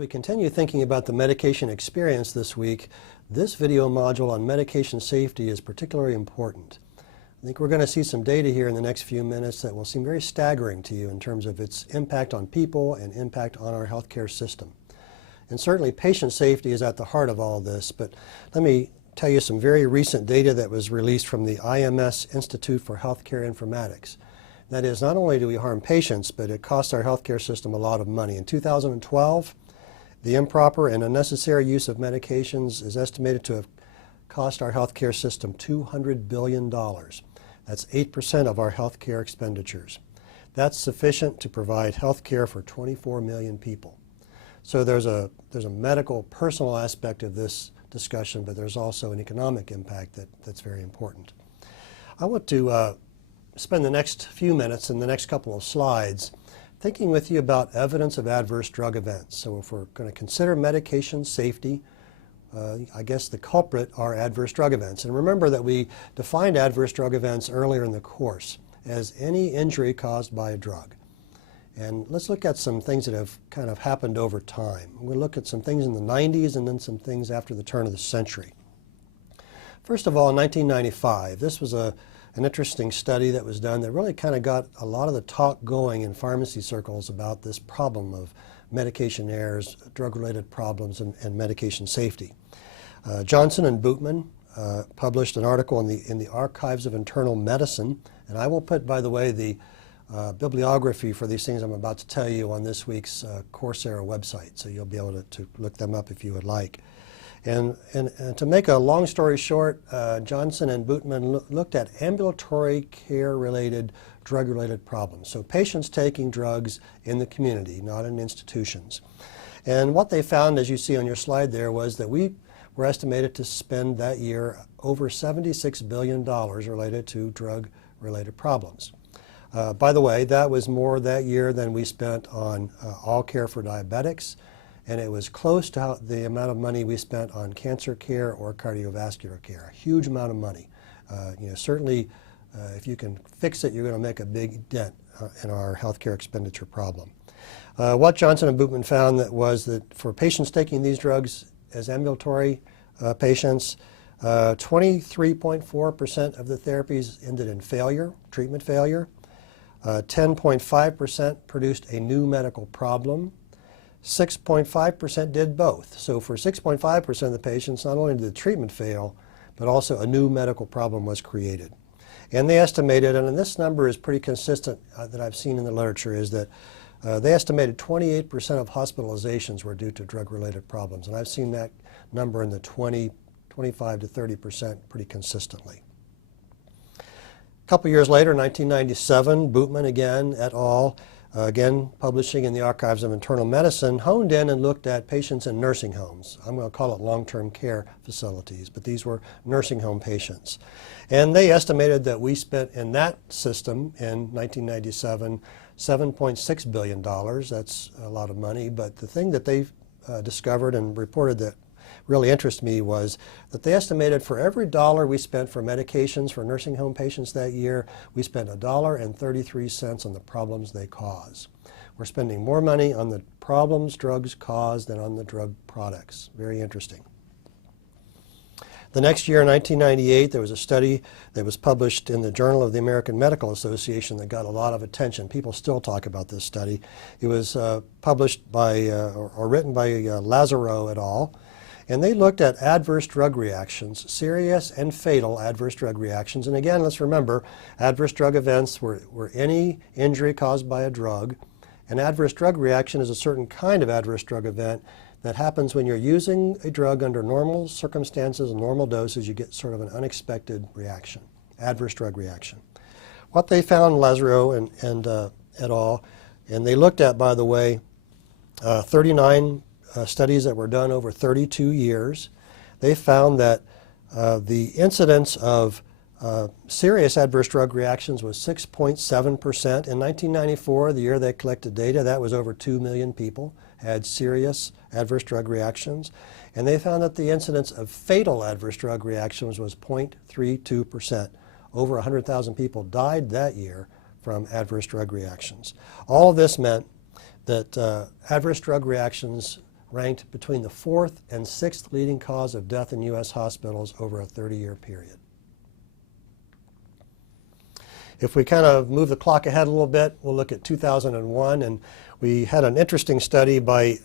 we continue thinking about the medication experience this week, this video module on medication safety is particularly important. I think we're going to see some data here in the next few minutes that will seem very staggering to you in terms of its impact on people and impact on our healthcare system. And certainly patient safety is at the heart of all this, but let me tell you some very recent data that was released from the IMS Institute for Healthcare Informatics. That is, not only do we harm patients, but it costs our healthcare system a lot of money. In 2012, the improper and unnecessary use of medications is estimated to have cost our healthcare system $200 billion. That's 8% of our healthcare expenditures. That's sufficient to provide healthcare for 24 million people. So there's a medical, personal aspect of this discussion, but there's also an economic impact that's very important. I want to spend the next few minutes in the next couple of slides thinking with you about evidence of adverse drug events. So if we're going to consider medication safety, I guess the culprit are adverse drug events. And remember that we defined adverse drug events earlier in the course as any injury caused by a drug. And let's look at some things that have kind of happened over time. We'll look at some things in the 90s and then some things after the turn of the century. First of all, in 1995, this was an interesting study that was done that really kind of got a lot of the talk going in pharmacy circles about this problem of medication errors, drug-related problems, and medication safety. Johnson and Bootman published an article in the Archives of Internal Medicine, and I will put, by the way, the bibliography for these things I'm about to tell you on this week's Coursera website, so you'll be able to look them up if you would like. And to make a long story short, Johnson and Bootman looked at ambulatory care-related, drug-related problems. So patients taking drugs in the community, not in institutions. And what they found, as you see on your slide there, was that we were estimated to spend that year over $76 billion related to drug-related problems. By the way, that was more that year than we spent on all care for diabetics, and it was close to the amount of money we spent on cancer care or cardiovascular care. A huge amount of money. Certainly, if you can fix it, you're going to make a big dent in our healthcare expenditure problem. What Johnson and Bootman found was that for patients taking these drugs as ambulatory patients, 23.4% of the therapies ended in failure, treatment failure. 10.5% produced a new medical problem. 6.5% did both. So for 6.5% of the patients, not only did the treatment fail, but also a new medical problem was created. And they estimated, and this number is pretty consistent that I've seen in the literature, is that they estimated 28% of hospitalizations were due to drug-related problems. And I've seen that number in the 25 to 30% pretty consistently. A couple years later, 1997, Bootman again et al., again publishing in the Archives of Internal Medicine, honed in and looked at patients in nursing homes. I'm going to call it long-term care facilities, but these were nursing home patients. And they estimated that we spent in that system in 1997 $7.6 billion. That's a lot of money, but the thing that they discovered and reported that really interested me was that they estimated for every dollar we spent for medications for nursing home patients that year, we spent $1.33 on the problems they cause. We're spending more money on the problems drugs cause than on the drug products. Very interesting. The next year, in 1998, there was a study that was published in the Journal of the American Medical Association that got a lot of attention. People still talk about this study. It was published by, or written by Lazzaro et al., and they looked at adverse drug reactions, serious and fatal adverse drug reactions. And again, let's remember, adverse drug events were any injury caused by a drug. An adverse drug reaction is a certain kind of adverse drug event that happens when you're using a drug under normal circumstances and normal doses. You get sort of an unexpected reaction, adverse drug reaction. What they found, Lazzaro and et al., and they looked at, by the way, 39 studies that were done over 32 years, they found that the incidence of serious adverse drug reactions was 6.7%. In 1994, the year they collected data, that was over 2 million people had serious adverse drug reactions. And they found that the incidence of fatal adverse drug reactions was 0.32%. Over 100,000 people died that year from adverse drug reactions. All of this meant that adverse drug reactions ranked between the 4th and 6th leading cause of death in U.S. hospitals over a 30-year period. If we kind of move the clock ahead a little bit, we'll look at 2001, and we had an interesting study by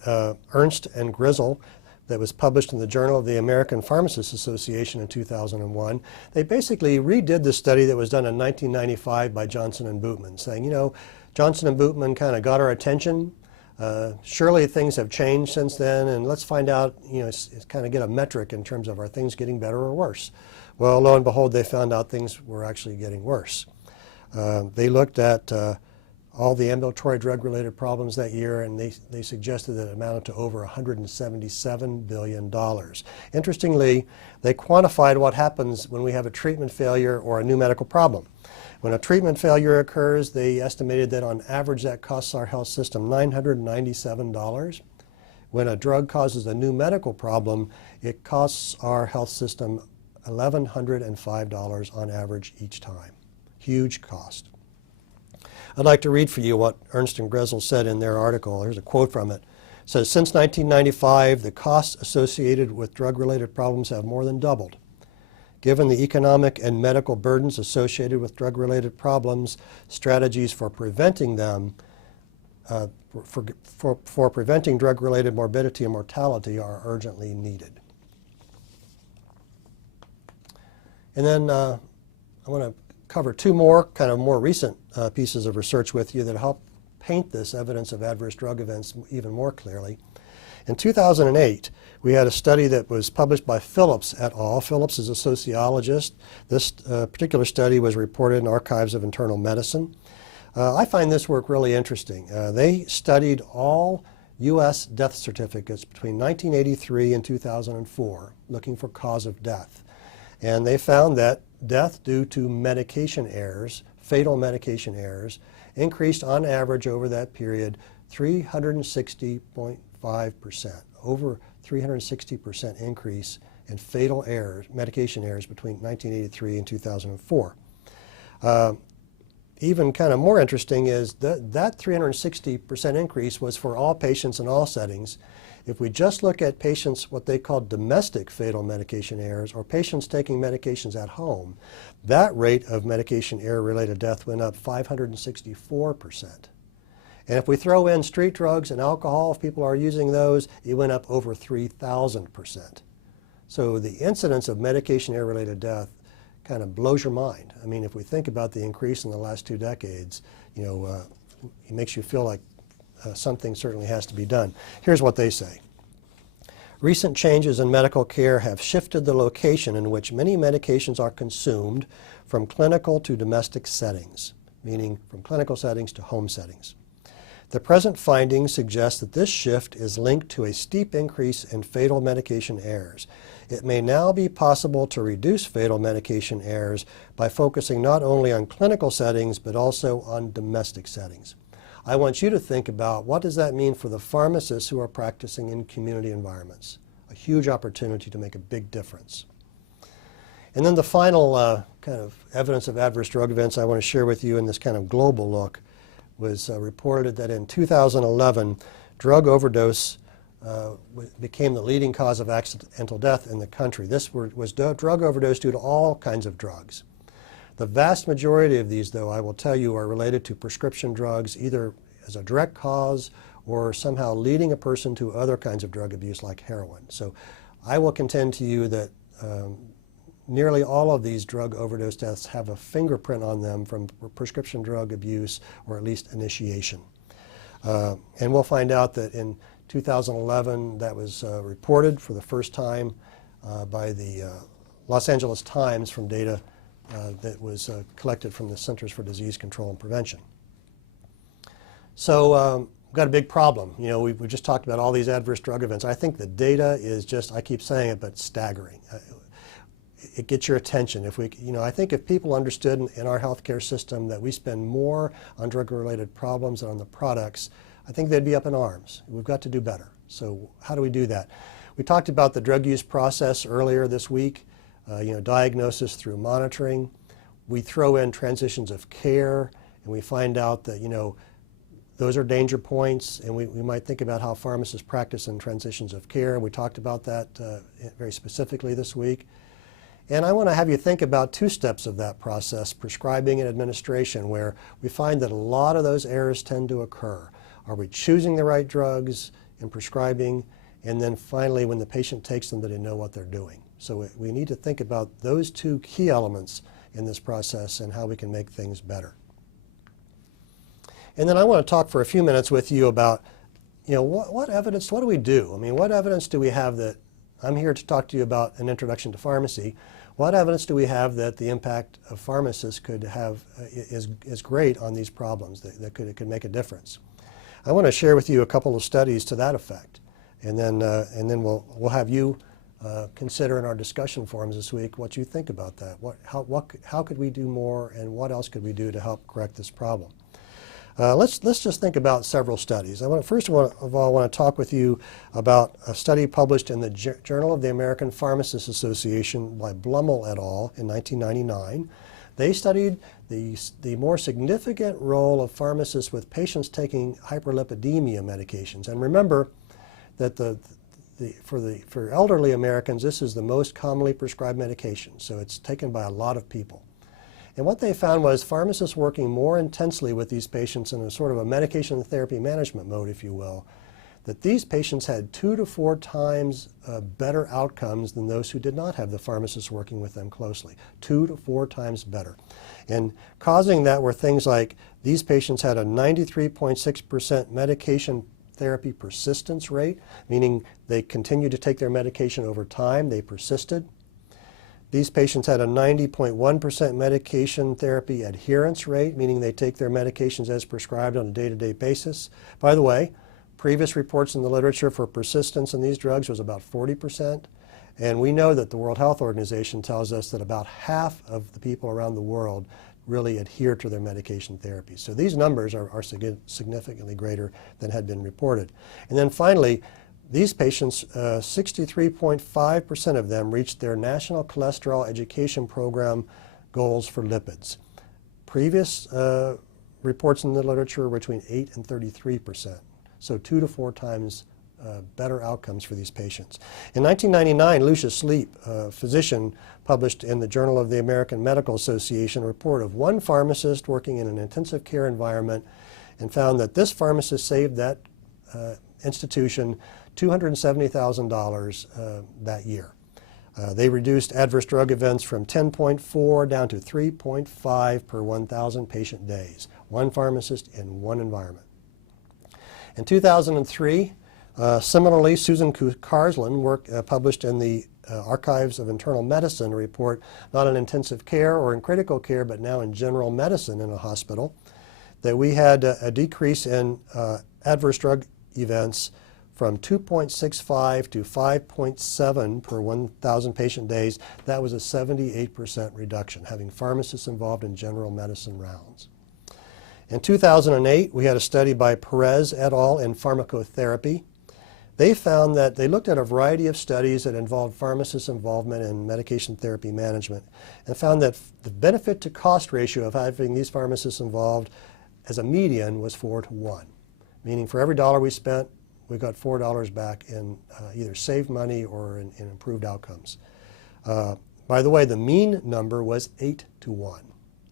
Ernst and Grizzle that was published in the Journal of the American Pharmacists Association in 2001. They basically redid the study that was done in 1995 by Johnson and Bootman, saying, you know, Johnson and Bootman kind of got our attention. Surely things have changed since then, and let's find out, you know, kind of get a metric in terms of are things getting better or worse. Well, lo and behold, they found out things were actually getting worse. They looked at all the ambulatory drug-related problems that year, and they suggested that it amounted to over $177 billion. Interestingly, they quantified what happens when we have a treatment failure or a new medical problem. When a treatment failure occurs, they estimated that on average that costs our health system $997. When a drug causes a new medical problem, it costs our health system $1,105 on average each time. Huge cost. I'd like to read for you what Ernst and Grizzle said in their article. Here's a quote from it. It says, since 1995, the costs associated with drug-related problems have more than doubled. Given the economic and medical burdens associated with drug-related problems, strategies for preventing them, for preventing drug-related morbidity and mortality are urgently needed. And then I want to cover two more kind of more recent pieces of research with you that help paint this evidence of adverse drug events even more clearly. In 2008, we had a study that was published by Phillips et al. Phillips is a sociologist. This particular study was reported in Archives of Internal Medicine. I find this work really interesting. They studied all U.S. death certificates between 1983 and 2004, looking for cause of death. And they found that death due to medication errors, fatal medication errors, increased on average over that period 360.5%, over 360% increase in fatal errors, medication errors between 1983 and 2004. Even kind of more interesting is that 360% increase was for all patients in all settings. If we just look at patients, what they call domestic fatal medication errors, or patients taking medications at home, that rate of medication error-related death went up 564%. And if we throw in street drugs and alcohol, if people are using those, it went up over 3,000%. So the incidence of medication error-related death kind of blows your mind. I mean, if we think about the increase in the last 2 decades, you know, it makes you feel like something certainly has to be done. Here's what they say. Recent changes in medical care have shifted the location in which many medications are consumed from clinical to domestic settings, meaning from clinical settings to home settings. The present findings suggest that this shift is linked to a steep increase in fatal medication errors. It may now be possible to reduce fatal medication errors by focusing not only on clinical settings but also on domestic settings. I want you to think about what does that mean for the pharmacists who are practicing in community environments. A huge opportunity to make a big difference. And then the final kind of evidence of adverse drug events I want to share with you in this kind of global look was reported that in 2011, drug overdose became the leading cause of accidental death in the country. This was drug overdose due to all kinds of drugs. The vast majority of these, though, I will tell you, are related to prescription drugs, either as a direct cause or somehow leading a person to other kinds of drug abuse like heroin. So I will contend to you that nearly all of these drug overdose deaths have a fingerprint on them from prescription drug abuse or at least initiation. And we'll find out that in 2011 that was reported for the first time by the Los Angeles Times from data that was collected from the Centers for Disease Control and Prevention. So we've got a big problem. You know, we just talked about all these adverse drug events. I think the data is just, I keep saying it, but staggering. It gets your attention. If we, you know, I think if people understood in our healthcare system that we spend more on drug-related problems than on the products, I think they'd be up in arms. We've got to do better. So how do we do that? We talked about the drug use process earlier this week. You know, diagnosis through monitoring. We throw in transitions of care, and we find out that, you know, those are danger points, and we might think about how pharmacists practice in transitions of care. We talked about that very specifically this week. And I want to have you think about two steps of that process, prescribing and administration, where we find that a lot of those errors tend to occur. Are we choosing the right drugs in prescribing? And then finally, when the patient takes them, do they know what they're doing? So we need to think about those two key elements in this process and how we can make things better. And then I want to talk for a few minutes with you about, what evidence, what do we do? I mean, what evidence do we have that, I'm here to talk to you about an introduction to pharmacy. What evidence do we have that the impact of pharmacists could have, is great on these problems, that it could make a difference? I want to share with you a couple of studies to that effect. And then we'll have you consider in our discussion forums this week what you think about that. How could we do more, and what else could we do to help correct this problem? Let's just think about several studies. First of all, I want to talk with you about a study published in the Journal of the American Pharmacists Association by Blumel et al. In 1999. They studied the more significant role of pharmacists with patients taking hyperlipidemia medications. And remember that for elderly Americans, this is the most commonly prescribed medication, so it's taken by a lot of people. And what they found was pharmacists working more intensely with these patients in a sort of a medication therapy management mode, if you will, that these patients had 2 to 4 times better outcomes than those who did not have the pharmacists working with them closely. 2 to 4 times better. And causing that were things like these patients had a 93.6% medication therapy persistence rate, meaning they continued to take their medication over time, they persisted. These patients had a 90.1% medication therapy adherence rate, meaning they take their medications as prescribed on a day-to-day basis. By the way, previous reports in the literature for persistence in these drugs was about 40%. And we know that the World Health Organization tells us that about half of the people around the world really adhere to their medication therapy. So these numbers are significantly greater than had been reported. And then finally, these patients, 63.5% of them reached their National Cholesterol Education Program goals for lipids. Previous reports in the literature were between 8 and 33%. So 2 to 4 times better outcomes for these patients. In 1999, Lucius Leep, a physician, published in the Journal of the American Medical Association a report of one pharmacist working in an intensive care environment, and found that this pharmacist saved that institution $270,000 that year. They reduced adverse drug events from 10.4 down to 3.5 per 1,000 patient days. One pharmacist in one environment. In 2003, similarly, Susan Carsland published in the Archives of Internal Medicine a report, not in intensive care or in critical care, but now in general medicine in a hospital, that we had a decrease in adverse drug events from 2.65 to 5.7 per 1,000 patient days. That was a 78% reduction, having pharmacists involved in general medicine rounds. In 2008, we had a study by Perez et al. In pharmacotherapy. They found that they looked at a variety of studies that involved pharmacists' involvement in medication therapy management, and found that the benefit to cost ratio of having these pharmacists involved as a median was 4 to 1. Meaning for every dollar we spent, we got $4 back in either saved money or in improved outcomes. By the way, the mean number was 8 to 1.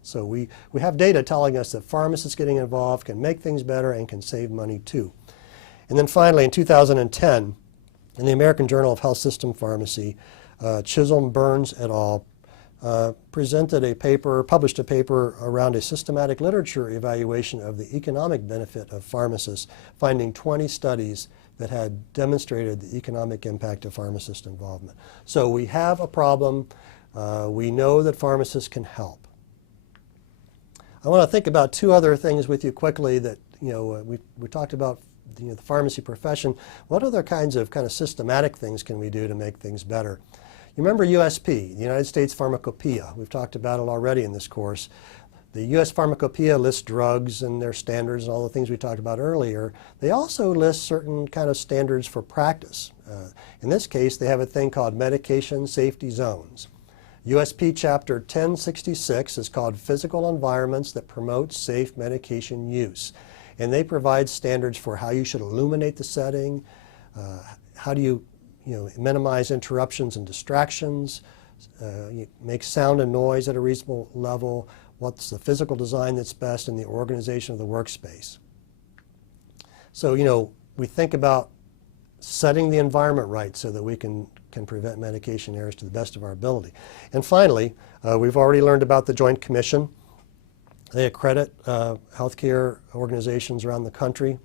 So we have data telling us that pharmacists getting involved can make things better and can save money too. And then finally, in 2010, in the American Journal of Health System Pharmacy, Chisholm Burns et al. Published a paper around a systematic literature evaluation of the economic benefit of pharmacists, finding 20 studies that had demonstrated the economic impact of pharmacist involvement. So we have a problem. We know that pharmacists can help. I want to think about 2 other things with you quickly that, we talked about the pharmacy profession. What other kinds of systematic things can we do to make things better? You remember USP, the United States Pharmacopoeia. We've talked about it already in this course. The U.S. Pharmacopoeia lists drugs and their standards and all the things we talked about earlier. They also list certain standards for practice. In this case, they have a thing called medication safety zones. USP Chapter 1066 is called Physical Environments that Promote Safe Medication Use. and they provide standards for how you should illuminate the setting, how do you minimize interruptions and distractions, you make sound and noise at a reasonable level, what's the physical design that's best, and the organization of the workspace. So, we think about setting the environment right so that we can prevent medication errors to the best of our ability. And finally, we've already learned about the Joint Commission. They accredit healthcare organizations around the country.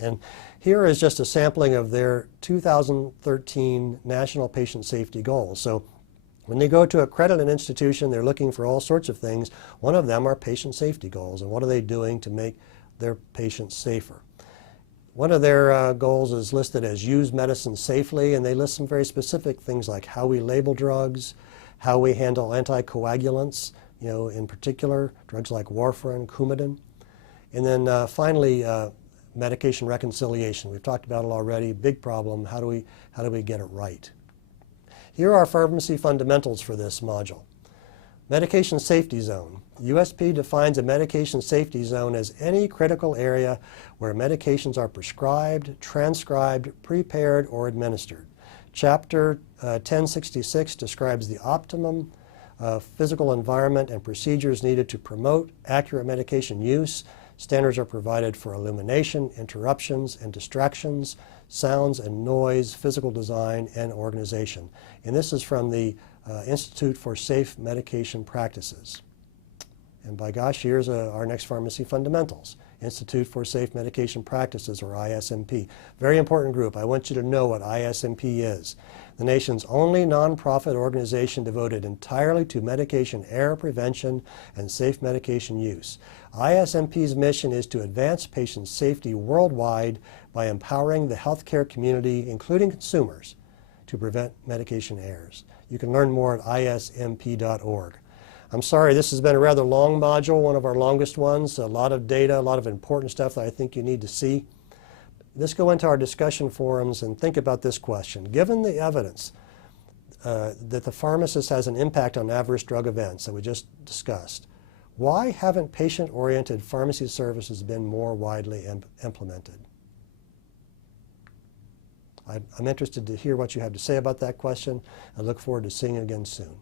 And here is just a sampling of their 2013 National Patient Safety Goals. So when they go to accredit an institution, they're looking for all sorts of things. One of them are patient safety goals, and what are they doing to make their patients safer? One of their goals is listed as use medicine safely, and they list some very specific things like how we label drugs, how we handle anticoagulants, in particular drugs like warfarin, Coumadin. And then finally, medication reconciliation. We've talked about it already, big problem. How do we get it right? Here are pharmacy fundamentals for this module. Medication safety zone. USP defines a medication safety zone as any critical area where medications are prescribed, transcribed, prepared, or administered. Chapter 1066 describes the optimum physical environment and procedures needed to promote accurate medication use. Standards are provided for illumination, interruptions, and distractions, sounds and noise, physical design, and organization. And this is from the Institute for Safe Medication Practices. And by gosh, here's our next pharmacy fundamentals. Institute for Safe Medication Practices, or ISMP. Very important group. I want you to know what ISMP is. The nation's only nonprofit organization devoted entirely to medication error prevention and safe medication use. ISMP's mission is to advance patient safety worldwide by empowering the healthcare community, including consumers, to prevent medication errors. You can learn more at ismp.org. I'm sorry, this has been a rather long module, one of our longest ones, a lot of data, a lot of important stuff that I think you need to see. Let's go into our discussion forums and think about this question. Given the evidence that the pharmacist has an impact on adverse drug events that we just discussed, why haven't patient-oriented pharmacy services been more widely implemented? I'm interested to hear what you have to say about that question. I look forward to seeing you again soon.